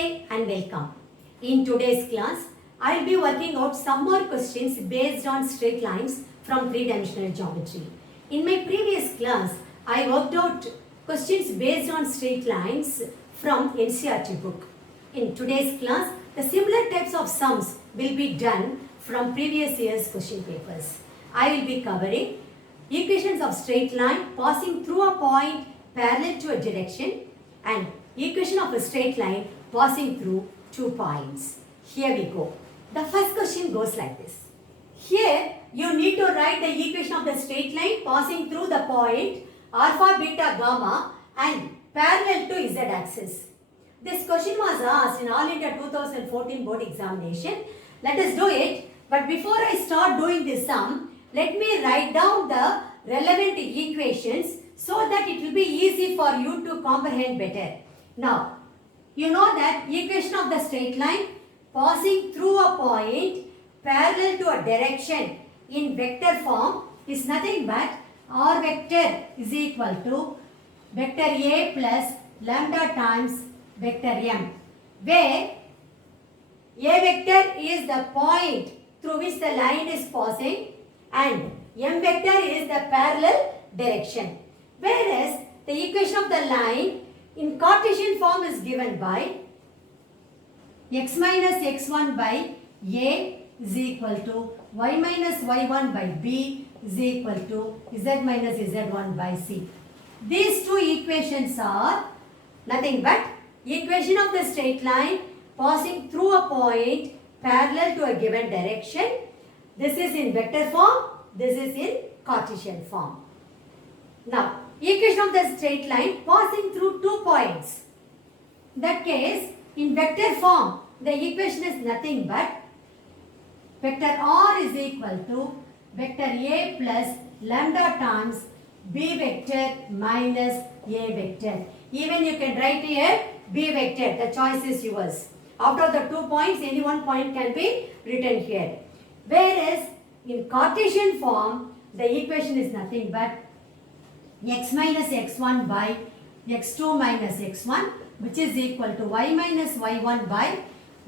Namaste and welcome. In today's class, I will be working out some more questions based on straight lines from three-dimensional geometry. In my previous class, I worked out questions based on straight lines from NCERT book. In today's class, the similar types of sums will be done from previous year's question papers. I will be covering equations of straight line passing through a point parallel to a direction and equation of a straight line passing through 2 points. Here we go. The first question goes like this. Here you need to write the equation of the straight line passing through the point alpha, beta, gamma and parallel to z-axis. This question was asked in All India 2014 board examination. Let us do it. But before I start doing this sum, let me write down the relevant equations so that it will be easy for you to comprehend better. Now, you know that equation of the straight line passing through a point parallel to a direction in vector form is nothing but r vector is equal to vector a plus lambda times vector m, where a vector is the point through which the line is passing and m vector is the parallel direction. Whereas the equation of the line in Cartesian form is given by x minus x1 by a is equal to y minus y1 by b is equal to z minus z1 by c. These two equations are nothing but equation of the straight line passing through a point parallel to a given direction. This is in vector form, this is in Cartesian form. Now, equation of the straight line passing through 2 points. In that case, in vector form, the equation is nothing but vector r is equal to vector a plus lambda times b vector minus a vector. Even you can write here b vector, the choice is yours. Out of the 2 points, any one point can be written here. Whereas in Cartesian form, the equation is nothing but x minus x1 by x2 minus x1, which is equal to y minus y1 by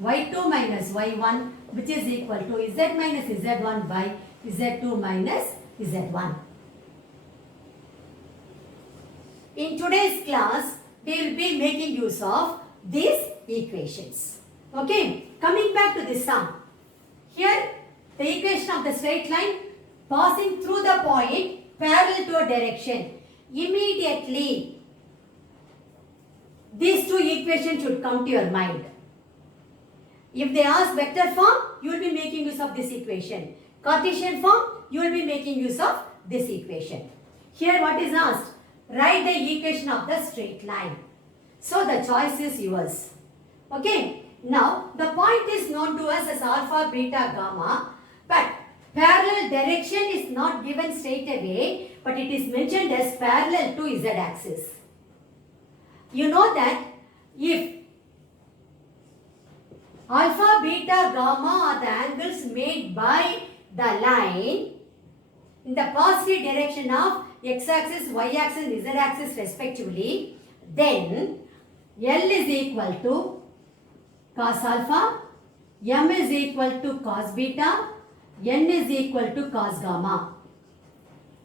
y2 minus y1, which is equal to z minus z1 by z2 minus z1. In today's class, we will be making use of these equations. Okay, coming back to this sum. Here, the equation of the straight line passing through the point parallel to a direction. Immediately, these two equations should come to your mind. If they ask vector form, you will be making use of this equation. Cartesian form, you will be making use of this equation. Here what is asked? Write the equation of the straight line. So the choice is yours. Okay. Now, the point is known to us as alpha, beta, gamma, but parallel direction is not given straight away, but it is mentioned as parallel to z-axis. You know that if alpha, beta, gamma are the angles made by the line in the positive direction of x-axis, y-axis and z-axis respectively, then L is equal to cos alpha, M is equal to cos beta, N is equal to cos gamma.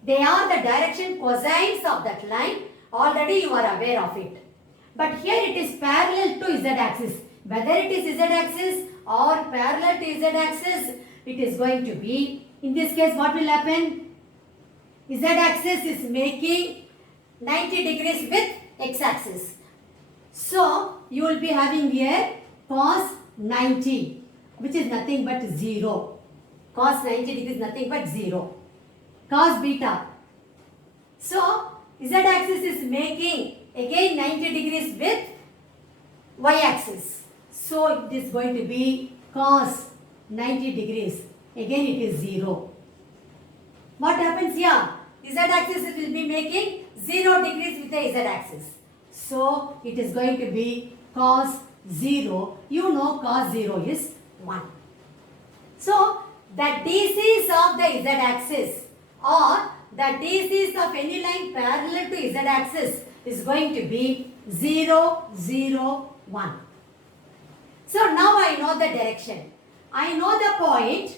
They are the direction cosines of that line. Already you are aware of it. But here it is parallel to z-axis. Whether it is z-axis or parallel to z-axis, it is going to be, in this case what will happen? Z-axis is making 90 degrees with x-axis. So, you will be having here cos 90, which is nothing but 0. Cos 90 degrees is nothing but 0. Cos beta. So, z-axis is making again 90 degrees with y-axis. So, it is going to be cos 90 degrees. Again it is 0. What happens here? Z-axis will be making 0 degrees with the z-axis. So, it is going to be cos 0. You know cos 0 is 1. So, the DCs of the z-axis or the DCs of any line parallel to z-axis is going to be 0, 0, 1. So now I know the direction. I know the point.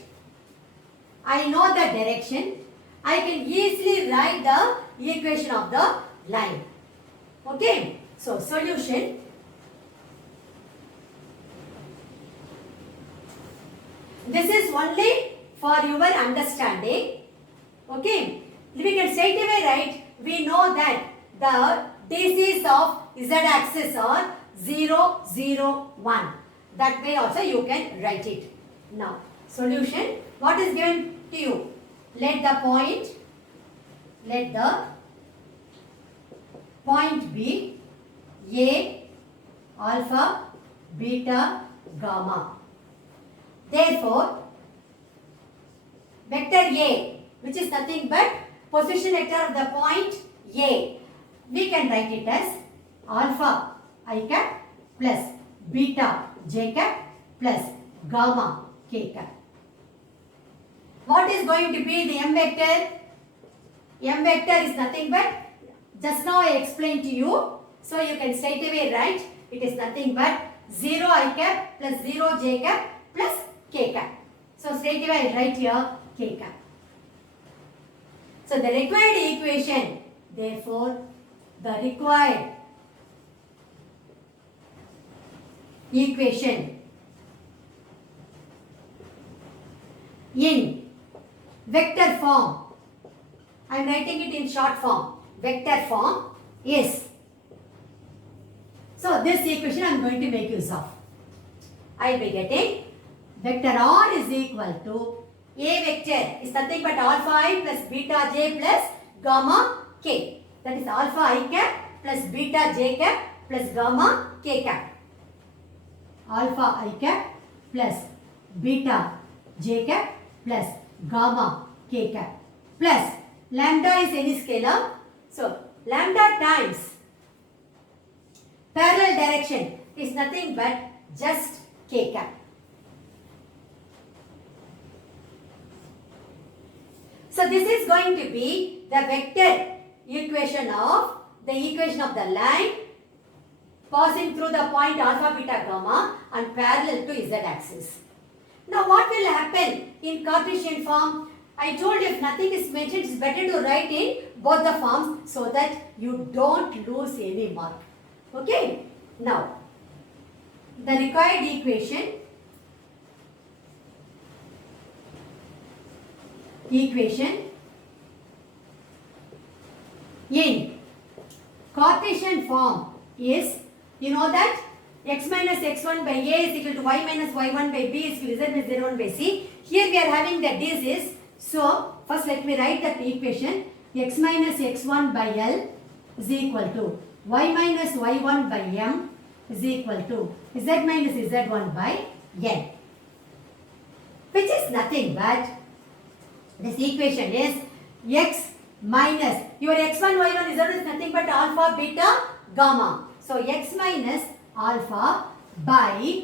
I know the direction. I can easily write the equation of the line. Okay. So solution. This is only for your understanding. Okay. We can straight away write. We know that the DCs of Z axis are 0, 0, 1. That way also you can write it. Now, solution. What is given to you? Let the point be A, alpha, beta, gamma. Therefore, vector A, which is nothing but position vector of the point A, we can write it as alpha I cap plus beta j cap plus gamma k cap. What is going to be the m vector? M vector is nothing but, just now I explained to you, so you can straight away write, it is nothing but 0 I cap plus 0 j cap plus k cap. So straight away I write here k cap. So the required equation, therefore the required equation in vector form, I am writing it in short form, vector form is, so this equation I am going to make use of. I will be getting vector R is equal to A vector is nothing but alpha I plus beta j plus gamma k. That is alpha I cap plus beta j cap plus gamma k cap. Alpha I cap plus beta j cap plus gamma k cap plus lambda is any scalar. So lambda times parallel direction is nothing but just k cap. So this is going to be the vector equation of the line passing through the point alpha, beta, gamma and parallel to z axis. Now what will happen in Cartesian form? I told you if nothing is mentioned, it's better to write in both the forms so that you don't lose any mark. Okay. Now, the required equation in Cartesian form is, you know that x minus x1 by a is equal to y minus y1 by b is equal to z minus z1 by c. Here we are having the d's. So, first let me write that equation. X minus x1 by L is equal to y minus y1 by m is equal to z minus z1 by n. Which is nothing but, this equation is x minus, your x1, y1, z1 is nothing but alpha, beta, gamma. So, x minus alpha by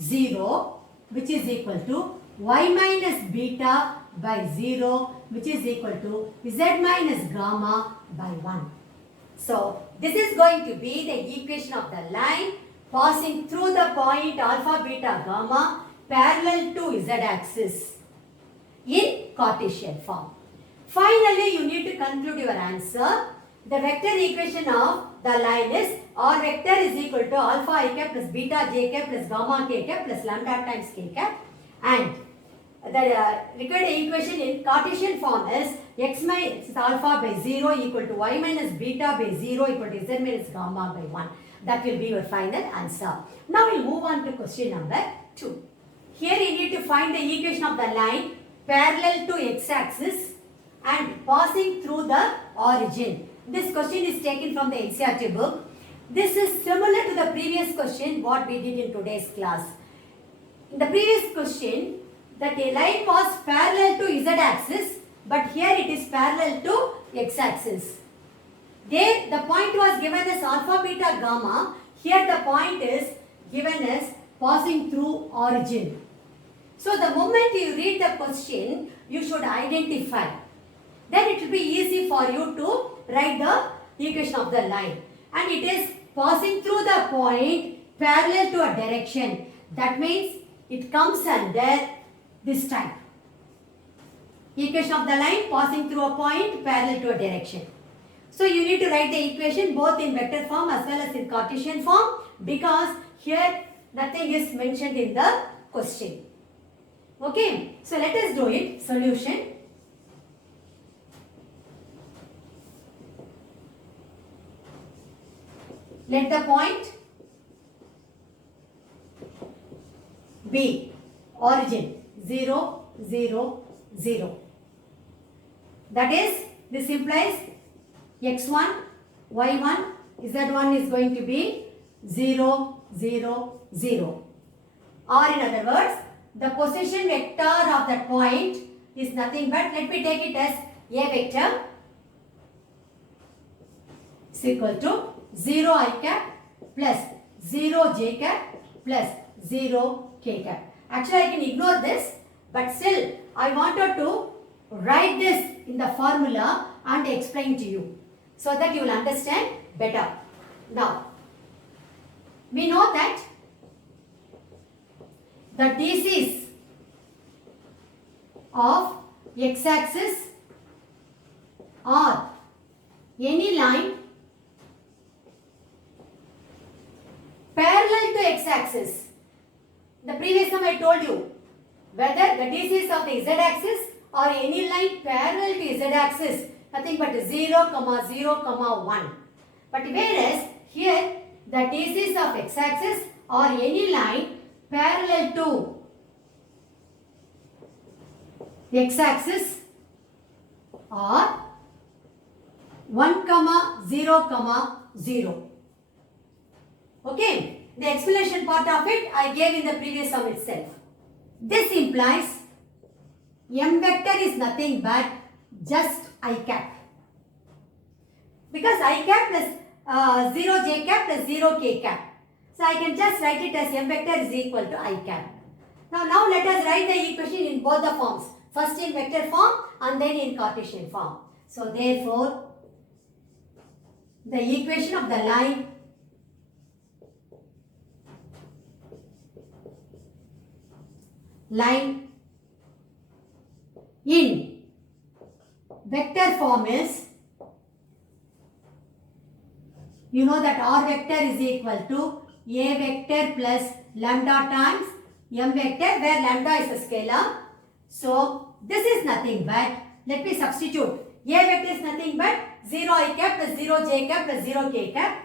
0 which is equal to y minus beta by 0 which is equal to z minus gamma by 1. So, this is going to be the equation of the line passing through the point alpha, beta, gamma parallel to z axis in Cartesian form. Finally, you need to conclude your answer. The vector equation of the line is R vector is equal to alpha I cap plus beta j cap plus gamma k cap plus lambda times k cap, and the required equation in Cartesian form is x minus alpha by 0 equal to y minus beta by 0 equal to z minus gamma by 1. That will be your final answer. Now we will move on to question number 2. Here you need to find the equation of the line parallel to x-axis and passing through the origin. This question is taken from the NCERT book. This is similar to the previous question what we did in today's class. In the previous question, that a line was parallel to z-axis, but here it is parallel to x-axis. There the point was given as alpha, beta, gamma. Here the point is given as passing through origin. So the moment you read the question, you should identify. Then it will be easy for you to write the equation of the line. And it is passing through the point parallel to a direction. That means it comes under this type. Equation of the line passing through a point parallel to a direction. So you need to write the equation both in vector form as well as in Cartesian form, because here nothing is mentioned in the question. Okay, so let us do it. Solution. Let the point be origin 0, 0, 0. That is, this implies x1, y1, z1 is going to be 0, 0, 0. Or in other words, the position vector of that point is nothing but, let me take it as a vector is equal to 0 I cap plus 0 j cap plus 0 k cap. Actually, I can ignore this, but still I wanted to write this in the formula and explain to you so that you will understand better. Now, we know that the DCs of x-axis or any line parallel to x-axis. The previous time I told you whether the DCs of the z-axis or any line parallel to z-axis, nothing but 0, 0, 1. But whereas here the DCs of x-axis or any line parallel to x-axis are 1, 0, 0. Okay, the explanation part of it I gave in the previous sum itself. This implies m vector is nothing but just I cap. Because I cap plus 0 j cap plus 0 k cap. So I can just write it as m vector is equal to I cap. Now let us write the equation in both the forms. First in vector form and then in Cartesian form. So therefore, the equation of the line in vector form is, you know that r vector is equal to a vector plus lambda times m vector, where lambda is a scalar. So this is nothing but, let me substitute, a vector is nothing but 0 I cap plus 0 j cap plus 0 k cap.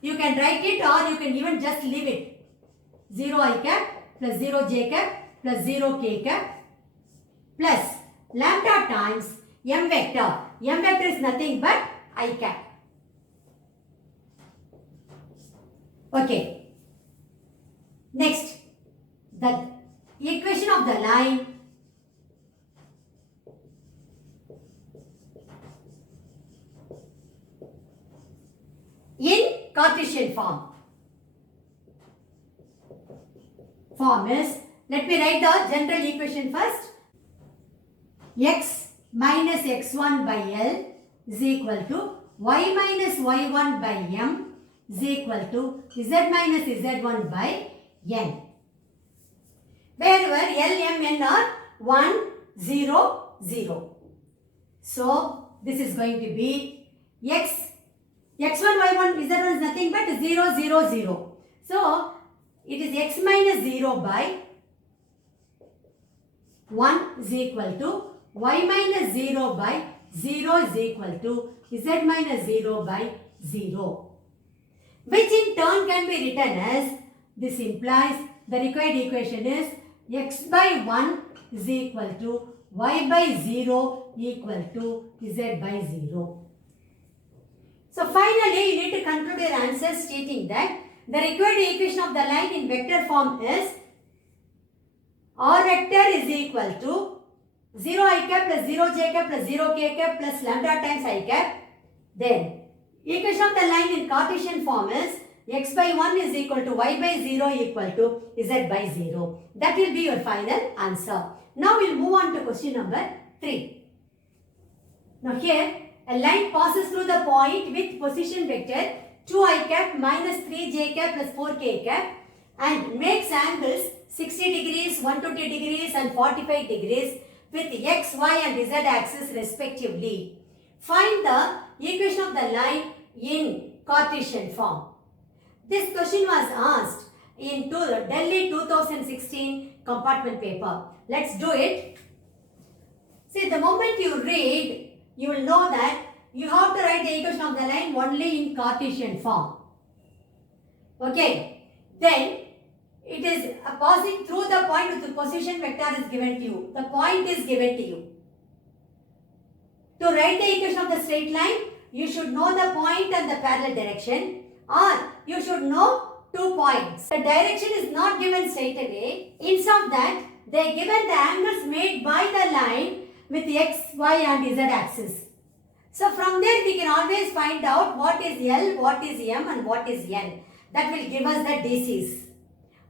You can write it or you can even just leave it. 0 I cap plus 0 j cap plus 0 k cap plus lambda times m vector. M vector is nothing but I cap. Okay. Next, the equation of the line in Cartesian form is, let me write the general equation first. X minus x1 by L is equal to y minus y1 by M is equal to z minus z1 by N. Wherever L, M, N are 1, 0, 0. So this is going to be x1, y1, z1 is nothing but 0, 0, 0. So it is x minus 0 by 1 is equal to y minus 0 by 0 is equal to z minus 0 by 0. Which in turn can be written as, this implies the required equation is x by 1 is equal to y by 0 equal to z by 0. So finally you need to conclude your answer stating that the required equation of the line in vector form is r vector is equal to 0 I cap plus 0 j cap plus 0 k cap plus lambda times I cap. Then equation of the line in Cartesian form is x by 1 is equal to y by 0 equal to z by 0. That will be your final answer. Now we will move on to question number 3. Now here a line passes through the point with position vector 2 I cap minus 3 j cap plus 4 k cap and makes angles 60 degrees, 120 degrees and 45 degrees with x, y and z axis respectively. Find the equation of the line in Cartesian form. This question was asked in Delhi 2016 compartment paper. Let's do it. See, the moment you read, you will know that you have to write the equation of the line only in Cartesian form. Okay. Then it is passing through the point with the position vector is given to you. The point is given to you. To write the equation of the straight line, you should know the point and the parallel direction, or you should know 2 points. The direction is not given straight away. Instead of that, they are given the angles made by the line with x, y and z axis. So from there we can always find out what is L, what is M and what is N. That will give us the DCs.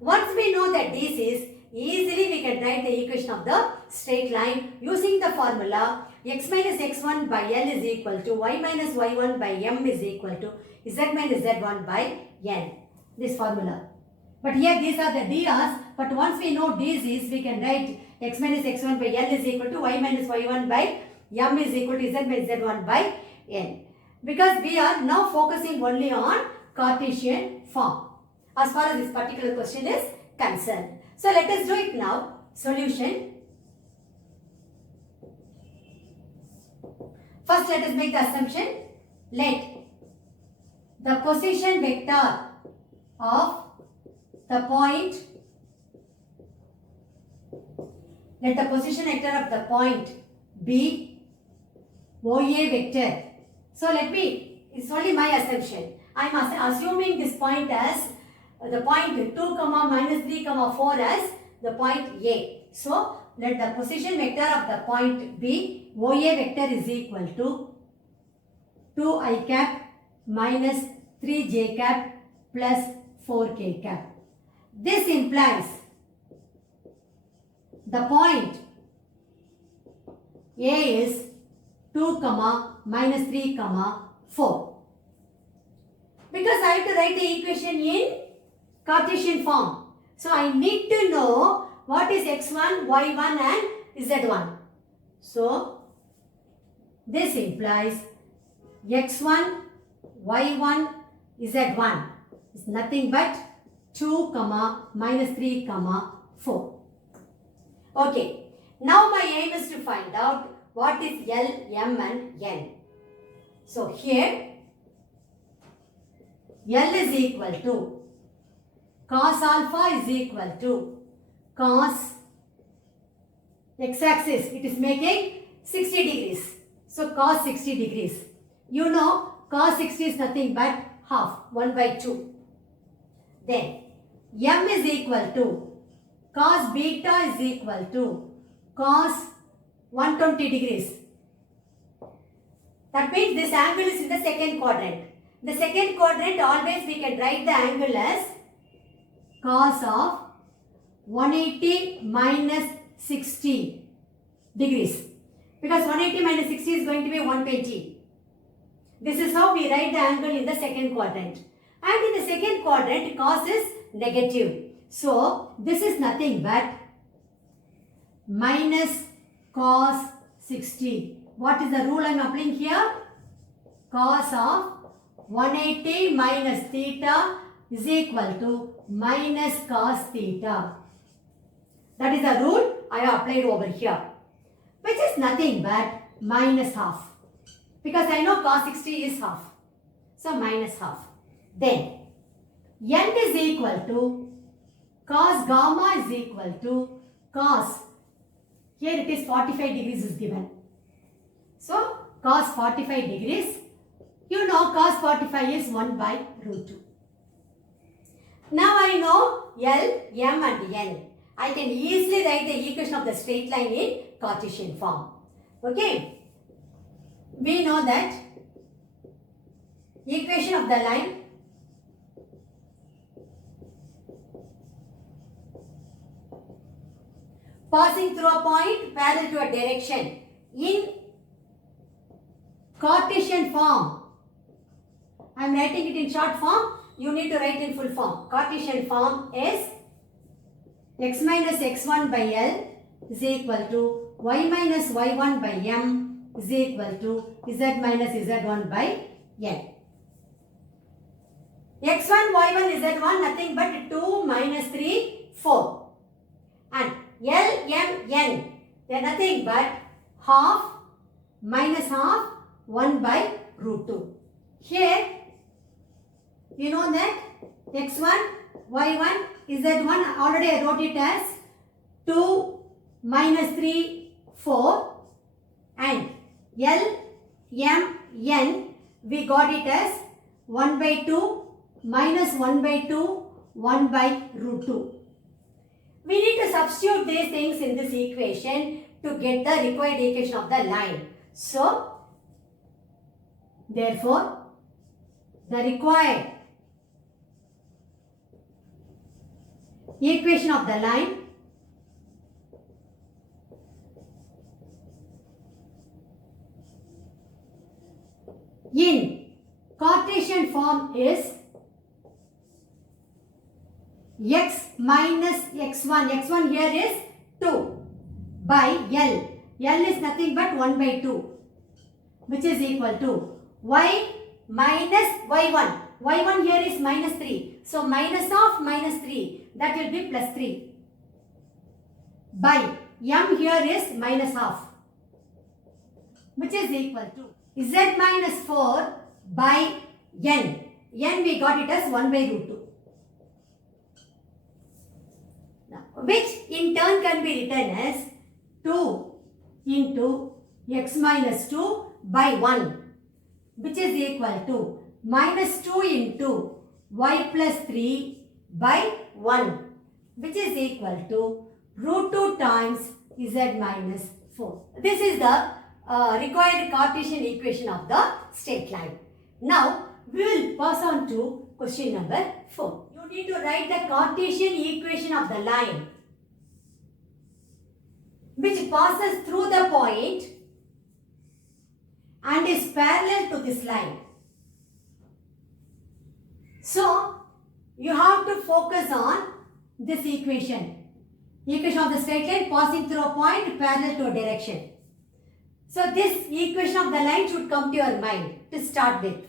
Once we know the DCs, easily we can write the equation of the straight line using the formula x minus x1 by L is equal to y minus y1 by M is equal to z minus z1 by N. This formula. But here these are the DRs, but once we know DCs, we can write x minus x1 by L is equal to y minus y1 by M is equal to z minus z1 by N. Because we are now focusing only on Cartesian form as far as this particular question is concerned. So let us do it now. Solution. First let us make the assumption. Let the position vector of the point, let the position vector of the point be OA vector. So it's only my assumption. I am assuming this point as the point 2, minus 3, 4 as the point A. So let the position vector of the point B, OA vector is equal to 2i cap minus 3j cap plus 4k cap. This implies the point A is 2, minus 3, 4. Because I have to write the equation in Cartesian form. So I need to know what is x1, y1 and z1. So this implies x1, y1, z1 is nothing but 2, minus 3, 4. Okay. Now my aim is to find out what is L, M and N. So here L is equal to cos alpha is equal to cos x-axis. It is making 60 degrees. So cos 60 degrees. You know cos 60 is nothing but half, 1 by 2. Then M is equal to cos beta is equal to cos 120 degrees. That means this angle is in the second quadrant. The second quadrant always we can write the angle as cos of 180 minus 60 degrees. Because 180 minus 60 is going to be 120. This is how we write the angle in the second quadrant. And in the second quadrant, cos is negative. So, this is nothing but minus cos 60. What is the rule I am applying here? Cos of 180 minus theta is equal to minus cos theta. That is the rule I have applied over here, which is nothing but minus half. Because I know cos 60 is half. So minus half. Then n is equal to cos gamma is equal to cos. Here it is 45 degrees is given. So cos 45 degrees. You know cos 45 is 1 by root 2. Now I know L, M and N. I can easily write the equation of the straight line in Cartesian form. Okay. We know that equation of the line passing through a point parallel to a direction in Cartesian form. I am writing it in short form. you need to write in full form. Cartesian form is x minus x1 by L is equal to y minus y1 by M is equal to z minus z1 by N. x1, y1, z1 nothing but 2 minus 3, 4. And L, M, N, they are nothing but half minus half 1 by root 2. Here, you know that x1, y1, z1, already I wrote it as 2 minus 3, 4. And L, M, N, we got it as 1 by 2 minus 1 by 2, 1 by root 2. We need to substitute these things in this equation to get the required equation of the line. So, therefore, the required equation of the line in Cartesian form is x minus x1. x1 here is 2 by L. L is nothing but 1 by 2, which is equal to y minus y1. y1 here is minus 3. So, minus of minus 3, that will be plus 3 by M here is minus half, which is equal to z minus 4 by N. N we got it as 1 by root 2. Now, which in turn can be written as 2 into x minus 2 by 1, which is equal to minus 2 into y plus 3 by 1, which is equal to root 2 times z minus 4. This is the required Cartesian equation of the straight line. Now, we will pass on to question number 4. You need to write the Cartesian equation of the line which passes through the point and is parallel to this line. So, you have to focus on this equation. Equation of the straight line passing through a point parallel to a direction. So, this equation of the line should come to your mind to start with.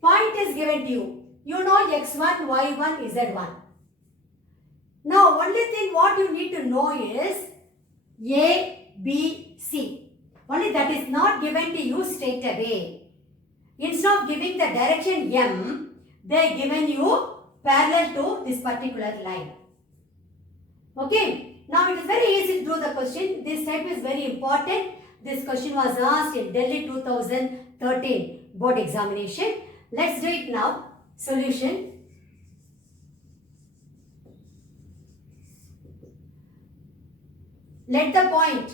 Point is given to you. You know x1, y1, z1. Now, only thing what you need to know is A, B, C. Only that is not given to you straight away. Instead of giving the direction M, they are given you parallel to this particular line. Okay. Now, it is very easy to do the question. This type is very important. This question was asked in Delhi 2013 board examination. Let's do it now. Solution. Let the point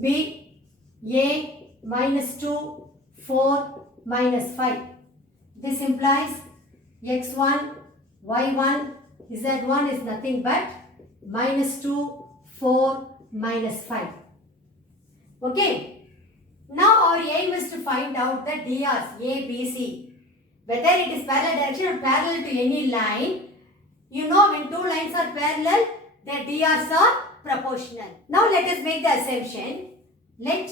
be A minus 2, 4 minus 5. This implies x1, y1, z1 is nothing but minus 2, 4 minus 5. Okay. Now our aim is to find out the DRs A, B, C. Whether it is parallel direction or parallel to any line. You know when two lines are parallel, their DRs are proportional. Now let us make the assumption. Let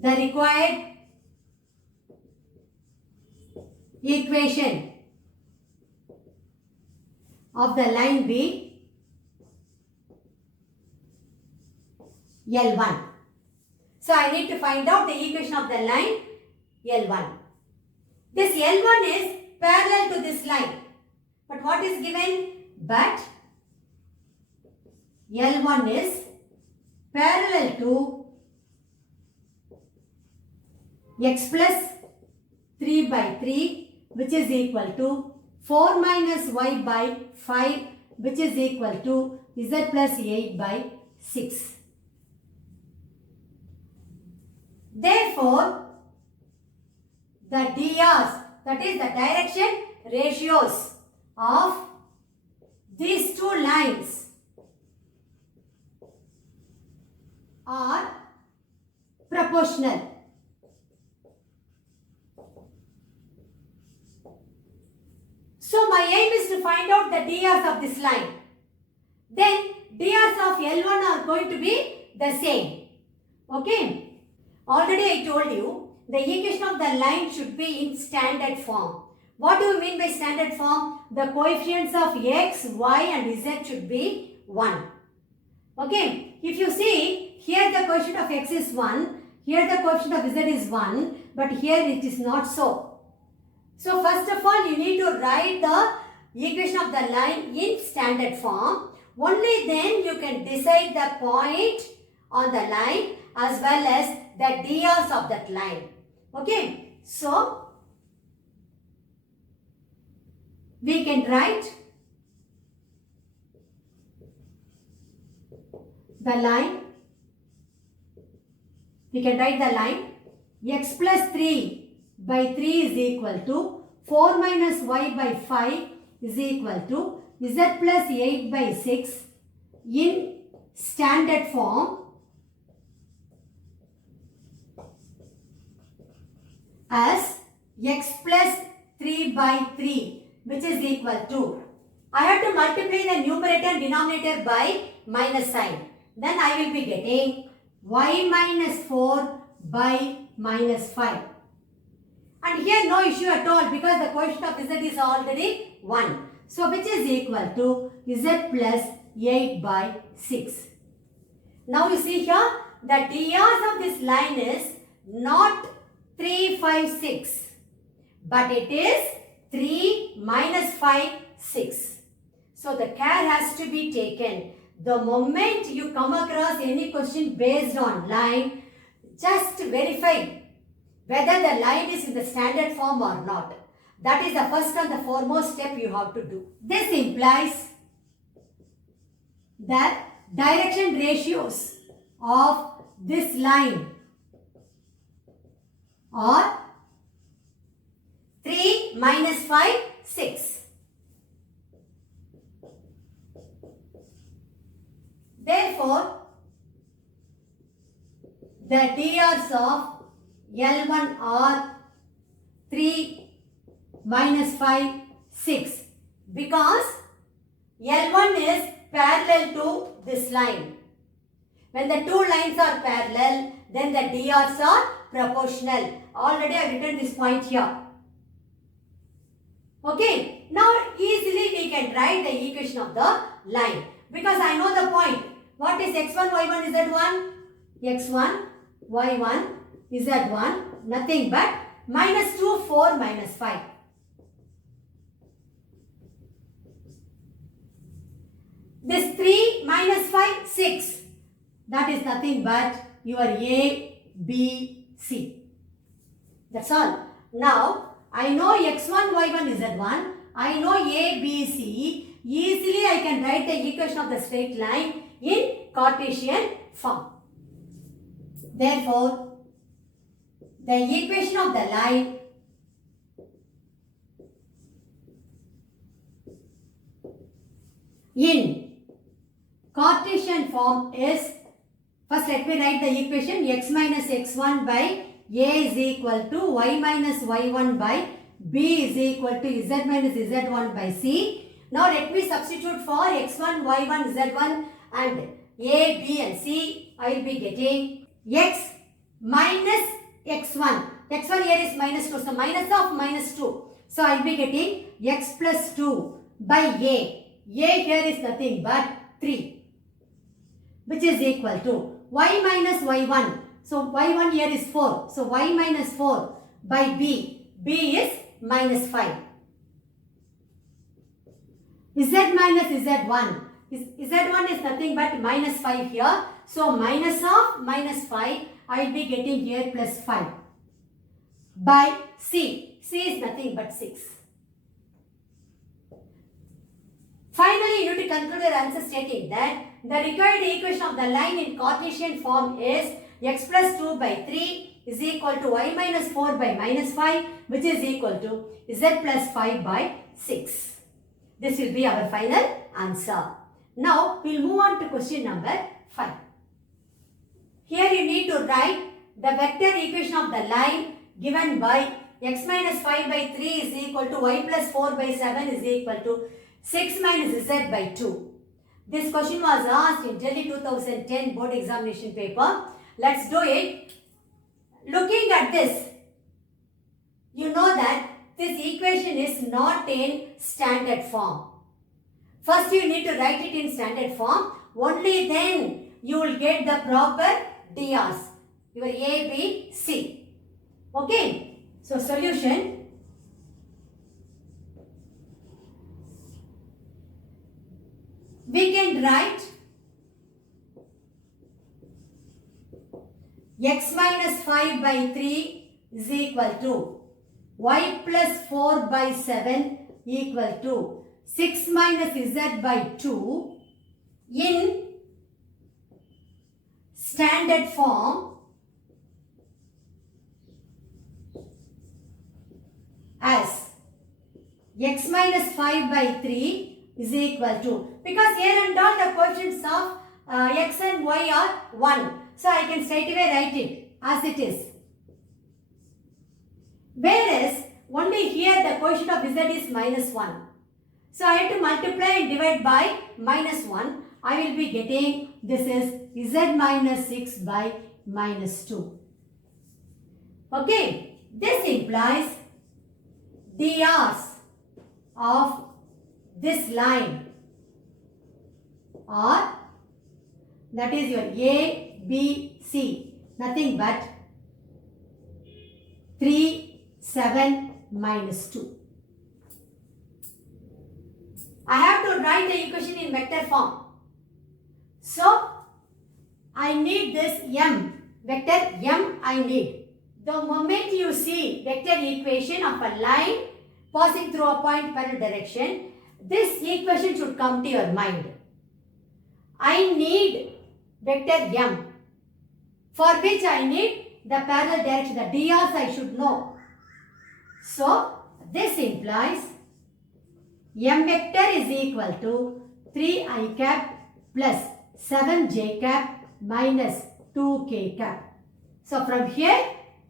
the required equation of the line be L1. So I need to find out the equation of the line L1. This L1 is parallel to this line. But what is given? But L1 is parallel to x plus 3 by 3, which is equal to 4 minus y by 5, which is equal to z plus 8 by 6. Therefore, the DRs, that is the direction ratios of these two lines are proportional. to find out the drs of this line. Then drs of L1 are going to be the same. Okay. Already I told you the equation of the line should be in standard form. What do you mean by standard form? The coefficients of x, y and z should be 1. Okay. If you see, here the coefficient of x is 1, here the coefficient of z is 1, but here it is not so. So first of all, you need to write the equation of the line in standard form. Only then you can decide the point on the line as well as the drs of that line. Okay. So we can write the line. We can write the line x plus 3 by 3 is equal to 4 minus y by 5 is equal to z plus 8 by 6 in standard form as x plus 3 by 3, which is equal to, I have to multiply the numerator and denominator by minus sign. Then I will be getting y minus 4 by minus 5. And here no issue at all because the coefficient of z is already 1. So which is equal to z plus 8 by 6. Now you see here the drs of this line is not 3, 5, 6, but it is 3 minus 5, 6. So the care has to be taken. The moment you come across any question based on line, just verify whether the line is in the standard form or not. That is the first and the foremost step you have to do. This implies that direction ratios of this line are 3 minus 5, 6. Therefore, the drs of L1 are 3 minus 5, 6 because L1 is parallel to this line. When the two lines are parallel, then the drs are proportional. Already I have written this point here. Okay, now easily we can write the equation of the line because I know the point. What is x1, y1, z1? x1, y1, z1, nothing but minus 2, 4, minus 5. This 3 minus 5, 6. That is nothing but your A, B, C. That's all. Now, I know x1, y1, z1. I know A, B, C. Easily I can write the equation of the straight line in Cartesian form. Therefore, the equation of the line in Cartesian form is, first let me write the equation x minus x1 by A is equal to y minus y1 by B is equal to z minus z1 by C. Now let me substitute for x1, y1, z1 and A, B and C. I will be getting x minus x1. x1 here is minus 2. So minus of minus 2. So I will be getting x plus 2 by A. A here is nothing but 3. Which is equal to y minus y1. So y1 here is 4. So y minus 4 by B. B is minus 5. Z minus Z1. Z1 is nothing but minus 5 here. So minus of minus 5, I will be getting here plus 5. By C. C is nothing but 6. Finally, you need to conclude your answer stating that the required equation of the line in Cartesian form is x plus 2 by 3 is equal to y minus 4 by minus 5, which is equal to z plus 5 by 6. This will be our final answer. Now, we will move on to question number 5. Here you need to write the vector equation of the line given by x minus 5 by 3 is equal to y plus 4 by 7 is equal to 6 minus z by 2. This question was asked in Delhi 2010 board examination paper. Let's do it. Looking at this, you know that this equation is not in standard form. First you need to write it in standard form. Only then you will get the proper DRs. Your A, B, C. Okay. So solution. We can write x minus 5 by 3 is equal to y plus 4 by 7 equal to 6 minus z by 2 in standard form as x minus 5 by 3 is equal to, because here and all the coefficients of x and y are 1. So I can straight away write it as it is. Whereas only here the coefficient of z is minus 1. So I have to multiply and divide by minus 1. I will be getting this is z minus 6 by minus 2. Okay. This implies DRs of this line are, that is your A, B, C, nothing but 3, 7, minus 2. I have to write the equation in vector form. So, I need this M, vector M I need. The moment you see vector equation of a line passing through a point parallel direction, this equation should come to your mind. I need vector M, for which I need the parallel direction, the DRs I should know. So, this implies M vector is equal to 3i cap plus 7j cap minus 2k cap. So, from here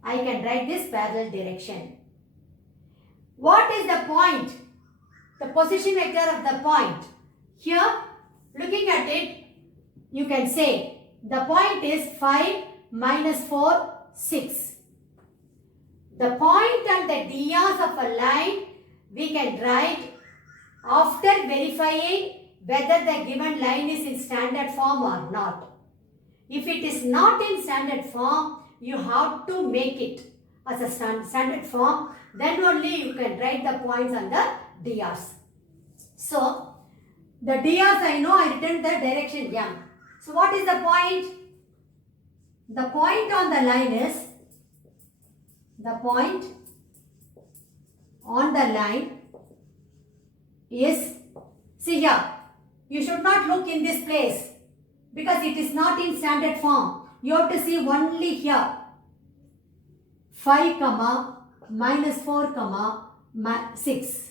I can write this parallel direction. What is the point? The position vector of the point. Here, looking at it, you can say the point is 5 minus 4, 6. The point and the DRs of a line we can write after verifying whether the given line is in standard form or not. If it is not in standard form, you have to make it as a standard form. Then only you can write the points and the DRs. So, the DRs I know, I written the direction M. So, what is the point? The point on the line is, the point on the line is, see here, you should not look in this place because it is not in standard form. You have to see only here, 5 comma minus 4 comma 6.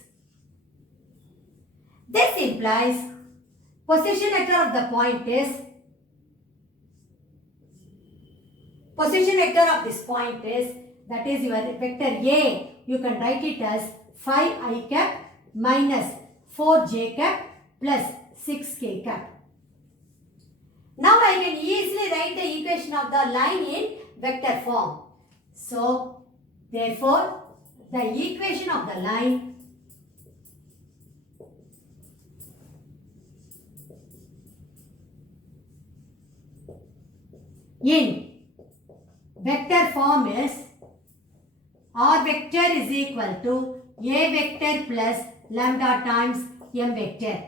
This implies position vector of the point is, position vector of this point is, that is your vector A, you can write it as 5i cap minus 4j cap plus 6k cap. Now I can easily write the equation of the line in vector form. So, therefore, the equation of the line in vector form is R vector is equal to A vector plus lambda times M vector.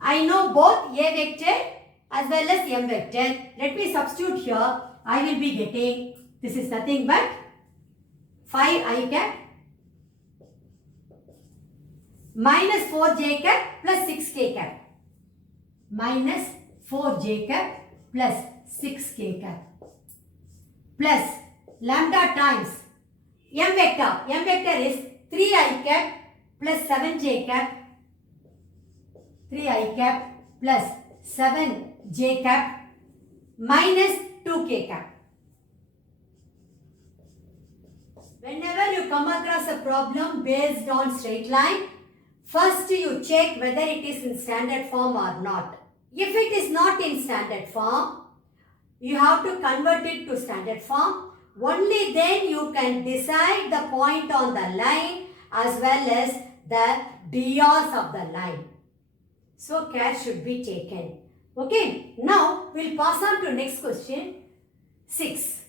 I know both A vector as well as M vector. Let me substitute here. I will be getting, this is nothing but 5i cap minus 4j cap plus 6k cap minus 4j cap plus 6k cap plus lambda times M vector. M vector is 3i cap plus 7j cap, 3i cap plus 7j cap minus 2k cap. Whenever you come across a problem based on straight line, First, you check whether it is in standard form or not. If it is not in standard form, you have to convert it to standard form. Only then you can decide the point on the line as well as the dias of the line. So, care should be taken. Okay. Now, we'll pass on to next question. 6.